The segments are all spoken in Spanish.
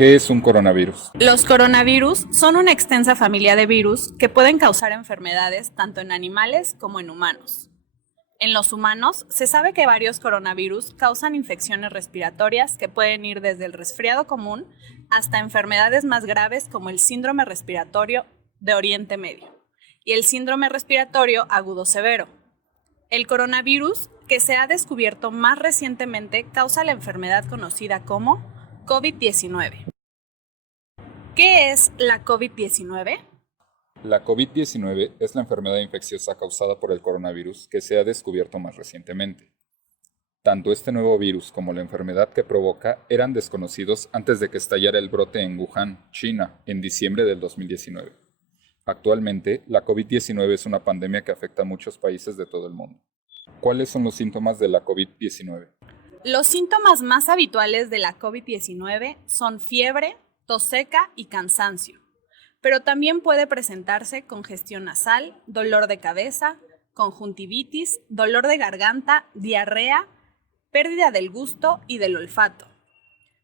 ¿Qué es un coronavirus? Los coronavirus son una extensa familia de virus que pueden causar enfermedades tanto en animales como en humanos. En los humanos, se sabe que varios coronavirus causan infecciones respiratorias que pueden ir desde el resfriado común hasta enfermedades más graves como el síndrome respiratorio de Oriente Medio y el síndrome respiratorio agudo severo. El coronavirus, que se ha descubierto más recientemente, causa la enfermedad conocida como COVID-19. ¿Qué es la COVID-19? La COVID-19 es la enfermedad infecciosa causada por el coronavirus que se ha descubierto más recientemente. Tanto este nuevo virus como la enfermedad que provoca eran desconocidos antes de que estallara el brote en Wuhan, China, en diciembre del 2019. Actualmente, la COVID-19 es una pandemia que afecta a muchos países de todo el mundo. ¿Cuáles son los síntomas de la COVID-19? Los síntomas más habituales de la COVID-19 son fiebre, tos seca y cansancio, pero también puede presentarse congestión nasal, dolor de cabeza, conjuntivitis, dolor de garganta, diarrea, pérdida del gusto y del olfato.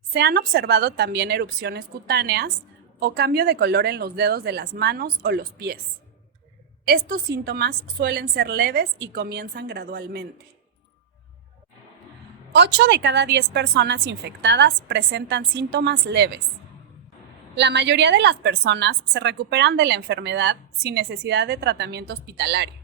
Se han observado también erupciones cutáneas o cambio de color en los dedos de las manos o los pies. Estos síntomas suelen ser leves y comienzan gradualmente. 8 de cada 10 personas infectadas presentan síntomas leves. La mayoría de las personas se recuperan de la enfermedad sin necesidad de tratamiento hospitalario.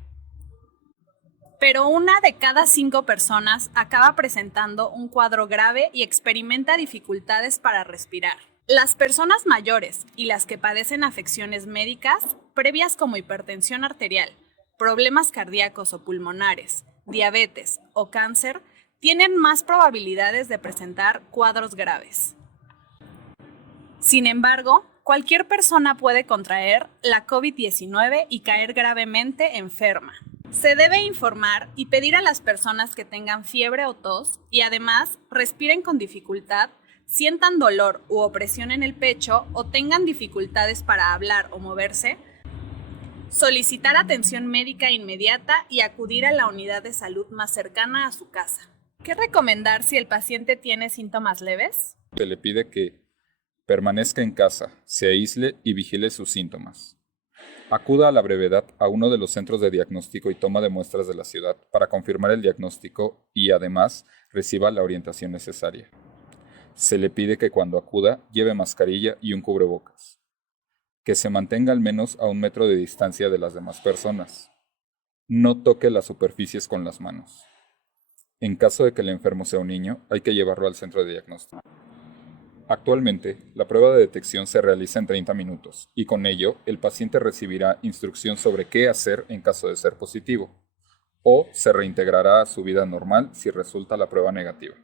Pero 1 de cada 5 personas acaba presentando un cuadro grave y experimenta dificultades para respirar. Las personas mayores y las que padecen afecciones médicas previas como hipertensión arterial, problemas cardíacos o pulmonares, diabetes o cáncer tienen más probabilidades de presentar cuadros graves. Sin embargo, cualquier persona puede contraer la COVID-19 y caer gravemente enferma. Se debe informar y pedir a las personas que tengan fiebre o tos y además respiren con dificultad, sientan dolor u opresión en el pecho o tengan dificultades para hablar o moverse, solicitar atención médica inmediata y acudir a la unidad de salud más cercana a su casa. ¿Qué recomendar si el paciente tiene síntomas leves? Se le pide que permanezca en casa, se aísle y vigile sus síntomas. Acuda a la brevedad a uno de los centros de diagnóstico y toma de muestras de la ciudad para confirmar el diagnóstico y además reciba la orientación necesaria. Se le pide que cuando acuda lleve mascarilla y un cubrebocas. Que se mantenga al menos a 1 metro de distancia de las demás personas. No toque las superficies con las manos. En caso de que el enfermo sea un niño, hay que llevarlo al centro de diagnóstico. Actualmente, la prueba de detección se realiza en 30 minutos y con ello el paciente recibirá instrucción sobre qué hacer en caso de ser positivo o se reintegrará a su vida normal si resulta la prueba negativa.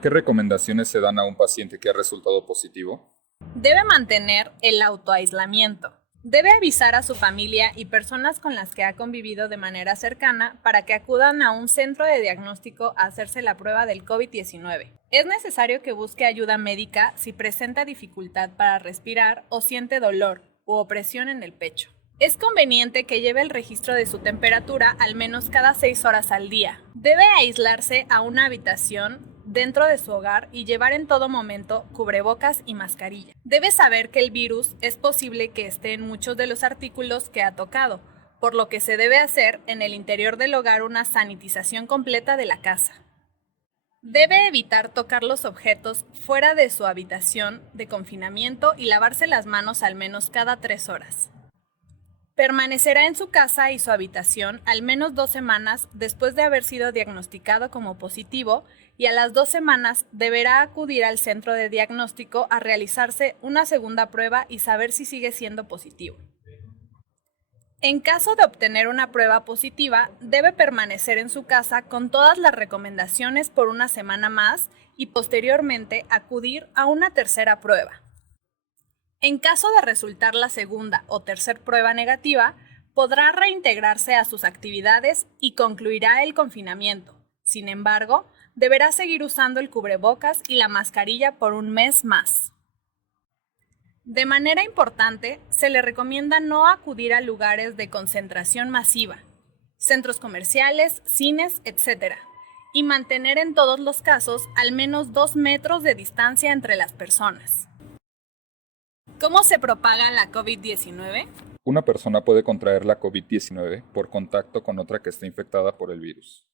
¿Qué recomendaciones se dan a un paciente que ha resultado positivo? Debe mantener el autoaislamiento. Debe avisar a su familia y personas con las que ha convivido de manera cercana para que acudan a un centro de diagnóstico a hacerse la prueba del COVID-19. Es necesario que busque ayuda médica si presenta dificultad para respirar o siente dolor u opresión en el pecho. Es conveniente que lleve el registro de su temperatura al menos cada 6 horas al día. Debe aislarse a una habitación dentro de su hogar y llevar en todo momento cubrebocas y mascarilla. Debe saber que el virus es posible que esté en muchos de los artículos que ha tocado, por lo que se debe hacer en el interior del hogar una sanitización completa de la casa. Debe evitar tocar los objetos fuera de su habitación de confinamiento y lavarse las manos al menos cada 3 horas. Permanecerá en su casa y su habitación al menos 2 semanas después de haber sido diagnosticado como positivo y a las 2 semanas deberá acudir al centro de diagnóstico a realizarse una segunda prueba y saber si sigue siendo positivo. En caso de obtener una prueba positiva, debe permanecer en su casa con todas las recomendaciones por 1 semana más y posteriormente acudir a una tercera prueba. En caso de resultar la segunda o tercera prueba negativa, podrá reintegrarse a sus actividades y concluirá el confinamiento. Sin embargo, deberá seguir usando el cubrebocas y la mascarilla por 1 mes más. De manera importante, se le recomienda no acudir a lugares de concentración masiva, centros comerciales, cines, etc., y mantener en todos los casos al menos 2 metros de distancia entre las personas. ¿Cómo se propaga la COVID-19? Una persona puede contraer la COVID-19 por contacto con otra que esté infectada por el virus.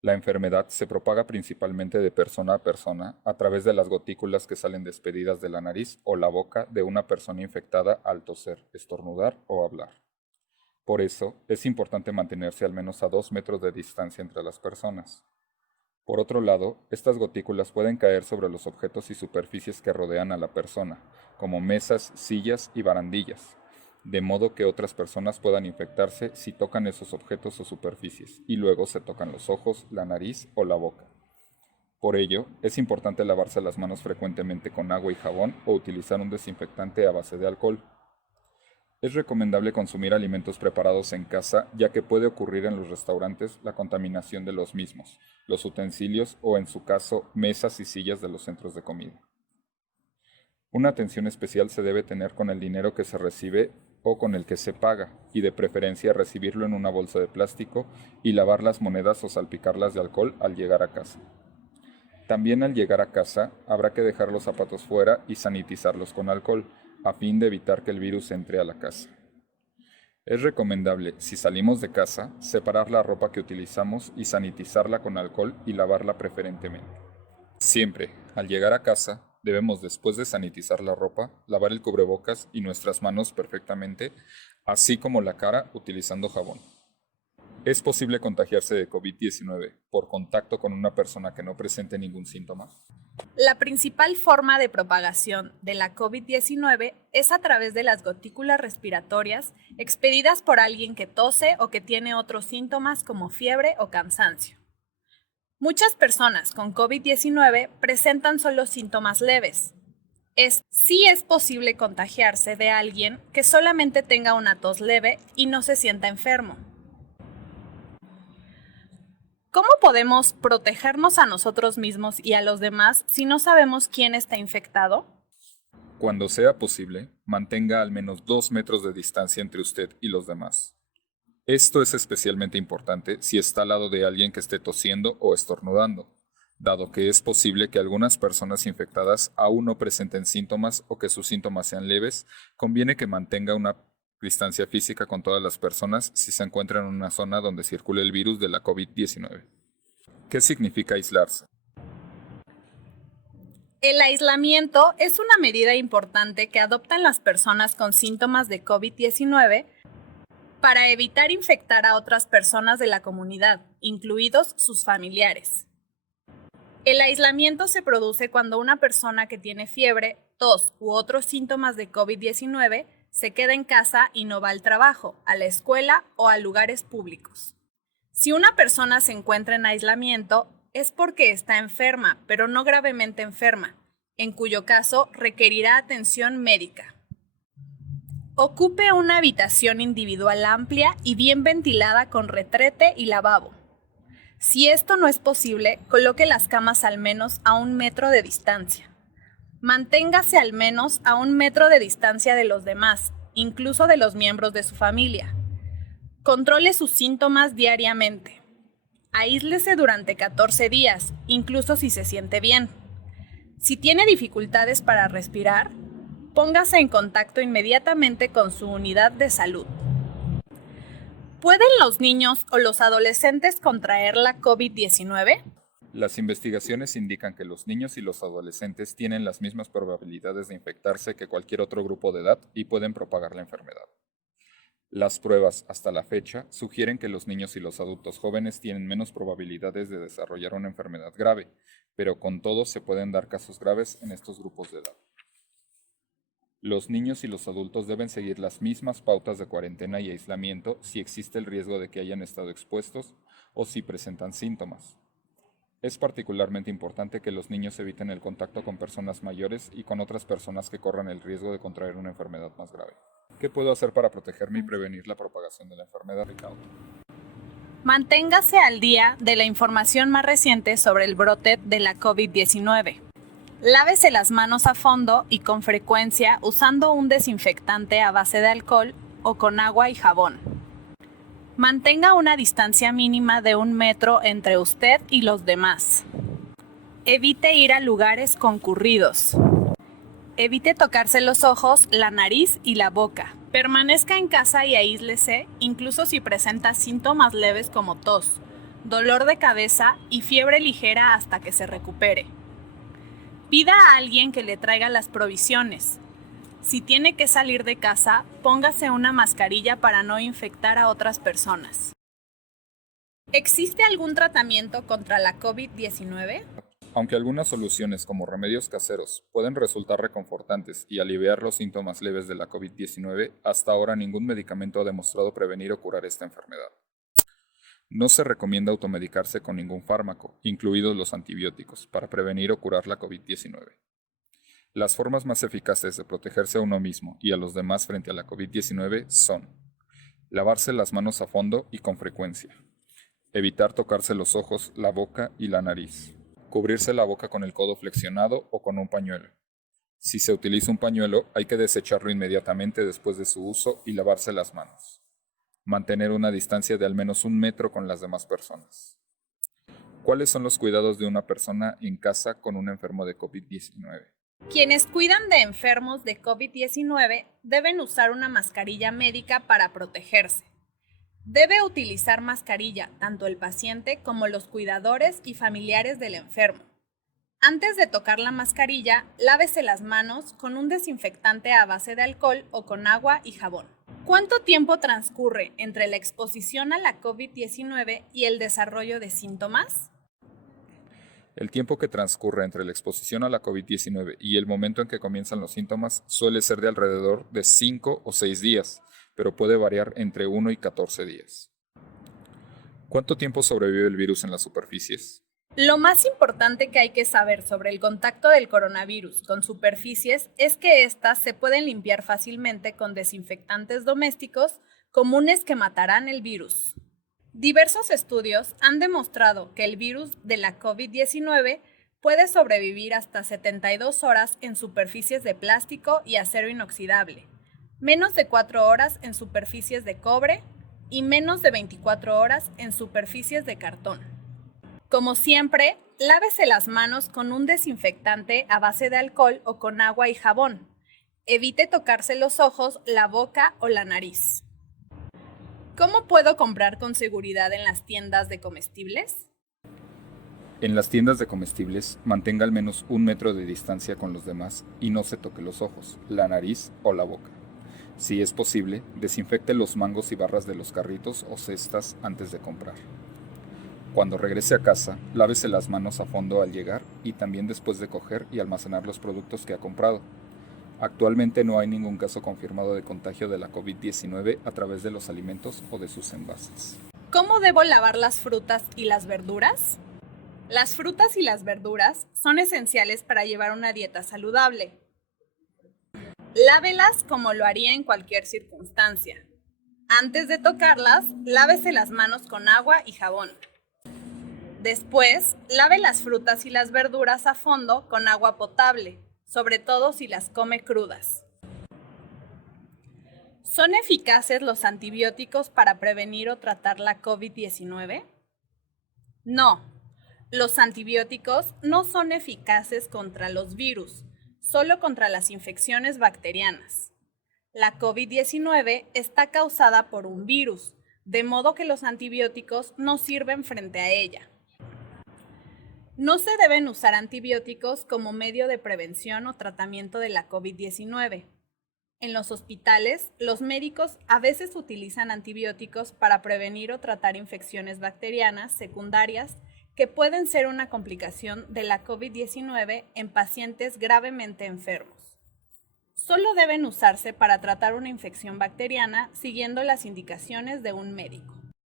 La enfermedad se propaga principalmente de persona a persona a través de las gotículas que salen despedidas de la nariz o la boca de una persona infectada al toser, estornudar o hablar. Por eso, es importante mantenerse al menos a 2 metros de distancia entre las personas. Por otro lado, estas gotículas pueden caer sobre los objetos y superficies que rodean a la persona, como mesas, sillas y barandillas, de modo que otras personas puedan infectarse si tocan esos objetos o superficies, y luego se tocan los ojos, la nariz o la boca. Por ello, es importante lavarse las manos frecuentemente con agua y jabón o utilizar un desinfectante a base de alcohol. Es recomendable consumir alimentos preparados en casa, ya que puede ocurrir en los restaurantes la contaminación de los mismos, los utensilios o, en su caso, mesas y sillas de los centros de comida. Una atención especial se debe tener con el dinero que se recibe o con el que se paga, y de preferencia recibirlo en una bolsa de plástico y lavar las monedas o salpicarlas de alcohol al llegar a casa. También al llegar a casa habrá que dejar los zapatos fuera y sanitizarlos con alcohol, a fin de evitar que el virus entre a la casa. Es recomendable, si salimos de casa, separar la ropa que utilizamos y sanitizarla con alcohol y lavarla preferentemente. Siempre, al llegar a casa, debemos, después de sanitizar la ropa, lavar el cubrebocas y nuestras manos perfectamente, así como la cara utilizando jabón. ¿Es posible contagiarse de COVID-19 por contacto con una persona que no presente ningún síntoma? La principal forma de propagación de la COVID-19 es a través de las gotículas respiratorias expedidas por alguien que tose o que tiene otros síntomas como fiebre o cansancio. Muchas personas con COVID-19 presentan solo síntomas leves. Sí es posible contagiarse de alguien que solamente tenga una tos leve y no se sienta enfermo. ¿Cómo podemos protegernos a nosotros mismos y a los demás si no sabemos quién está infectado? Cuando sea posible, mantenga al menos 2 metros de distancia entre usted y los demás. Esto es especialmente importante si está al lado de alguien que esté tosiendo o estornudando, dado que es posible que algunas personas infectadas aún no presenten síntomas o que sus síntomas sean leves. Conviene que mantenga una distancia física con todas las personas si se encuentra en una zona donde circule el virus de la COVID-19. ¿Qué significa aislarse? El aislamiento es una medida importante que adoptan las personas con síntomas de COVID-19 para evitar infectar a otras personas de la comunidad, incluidos sus familiares. El aislamiento se produce cuando una persona que tiene fiebre, tos u otros síntomas de COVID-19 se queda en casa y no va al trabajo, a la escuela o a lugares públicos. Si una persona se encuentra en aislamiento, es porque está enferma, pero no gravemente enferma, en cuyo caso requerirá atención médica. Ocupe una habitación individual amplia y bien ventilada con retrete y lavabo. Si esto no es posible, coloque las camas al menos a 1 metro de distancia. Manténgase al menos a 1 metro de distancia de los demás, incluso de los miembros de su familia. Controle sus síntomas diariamente. Aíslese durante 14 días, incluso si se siente bien. Si tiene dificultades para respirar, póngase en contacto inmediatamente con su unidad de salud. ¿Pueden los niños o los adolescentes contraer la COVID-19? Las investigaciones indican que los niños y los adolescentes tienen las mismas probabilidades de infectarse que cualquier otro grupo de edad y pueden propagar la enfermedad. Las pruebas, hasta la fecha, sugieren que los niños y los adultos jóvenes tienen menos probabilidades de desarrollar una enfermedad grave, pero con todo se pueden dar casos graves en estos grupos de edad. Los niños y los adultos deben seguir las mismas pautas de cuarentena y aislamiento si existe el riesgo de que hayan estado expuestos o si presentan síntomas. Es particularmente importante que los niños eviten el contacto con personas mayores y con otras personas que corran el riesgo de contraer una enfermedad más grave. ¿Qué puedo hacer para protegerme y prevenir la propagación de la enfermedad, Ricardo? Manténgase al día de la información más reciente sobre el brote de la COVID-19. Lávese las manos a fondo y con frecuencia usando un desinfectante a base de alcohol o con agua y jabón. Mantenga una distancia mínima de 1 metro entre usted y los demás. Evite ir a lugares concurridos. Evite tocarse los ojos, la nariz y la boca. Permanezca en casa y aíslese, incluso si presenta síntomas leves como tos, dolor de cabeza y fiebre ligera hasta que se recupere. Pida a alguien que le traiga las provisiones. Si tiene que salir de casa, póngase una mascarilla para no infectar a otras personas. ¿Existe algún tratamiento contra la COVID-19? Aunque algunas soluciones como remedios caseros pueden resultar reconfortantes y aliviar los síntomas leves de la COVID-19, hasta ahora ningún medicamento ha demostrado prevenir o curar esta enfermedad. No se recomienda automedicarse con ningún fármaco, incluidos los antibióticos, para prevenir o curar la COVID-19. Las formas más eficaces de protegerse a uno mismo y a los demás frente a la COVID-19 son lavarse las manos a fondo y con frecuencia, evitar tocarse los ojos, la boca y la nariz, cubrirse la boca con el codo flexionado o con un pañuelo. Si se utiliza un pañuelo, hay que desecharlo inmediatamente después de su uso y lavarse las manos. Mantener una distancia de al menos 1 metro con las demás personas. ¿Cuáles son los cuidados de una persona en casa con un enfermo de COVID-19? Quienes cuidan de enfermos de COVID-19 deben usar una mascarilla médica para protegerse. Debe utilizar mascarilla tanto el paciente como los cuidadores y familiares del enfermo. Antes de tocar la mascarilla, lávese las manos con un desinfectante a base de alcohol o con agua y jabón. ¿Cuánto tiempo transcurre entre la exposición a la COVID-19 y el desarrollo de síntomas? El tiempo que transcurre entre la exposición a la COVID-19 y el momento en que comienzan los síntomas suele ser de alrededor de 5 o 6 días, pero puede variar entre 1 y 14 días. ¿Cuánto tiempo sobrevive el virus en las superficies? Lo más importante que hay que saber sobre el contacto del coronavirus con superficies es que éstas se pueden limpiar fácilmente con desinfectantes domésticos comunes que matarán el virus. Diversos estudios han demostrado que el virus de la COVID-19 puede sobrevivir hasta 72 horas en superficies de plástico y acero inoxidable, menos de 4 horas en superficies de cobre y menos de 24 horas en superficies de cartón. Como siempre, lávese las manos con un desinfectante a base de alcohol o con agua y jabón. Evite tocarse los ojos, la boca o la nariz. ¿Cómo puedo comprar con seguridad en las tiendas de comestibles? En las tiendas de comestibles, mantenga al menos 1 metro de distancia con los demás y no se toque los ojos, la nariz o la boca. Si es posible, desinfecte los mangos y barras de los carritos o cestas antes de comprar. Cuando regrese a casa, lávese las manos a fondo al llegar y también después de coger y almacenar los productos que ha comprado. Actualmente no hay ningún caso confirmado de contagio de la COVID-19 a través de los alimentos o de sus envases. ¿Cómo debo lavar las frutas y las verduras? Las frutas y las verduras son esenciales para llevar una dieta saludable. Lávelas como lo haría en cualquier circunstancia. Antes de tocarlas, lávese las manos con agua y jabón. Después, lave las frutas y las verduras a fondo con agua potable, sobre todo si las come crudas. ¿Son eficaces los antibióticos para prevenir o tratar la COVID-19? No, los antibióticos no son eficaces contra los virus, solo contra las infecciones bacterianas. La COVID-19 está causada por un virus, de modo que los antibióticos no sirven frente a ella. No se deben usar antibióticos como medio de prevención o tratamiento de la COVID-19. En los hospitales, los médicos a veces utilizan antibióticos para prevenir o tratar infecciones bacterianas secundarias que pueden ser una complicación de la COVID-19 en pacientes gravemente enfermos. Solo deben usarse para tratar una infección bacteriana siguiendo las indicaciones de un médico.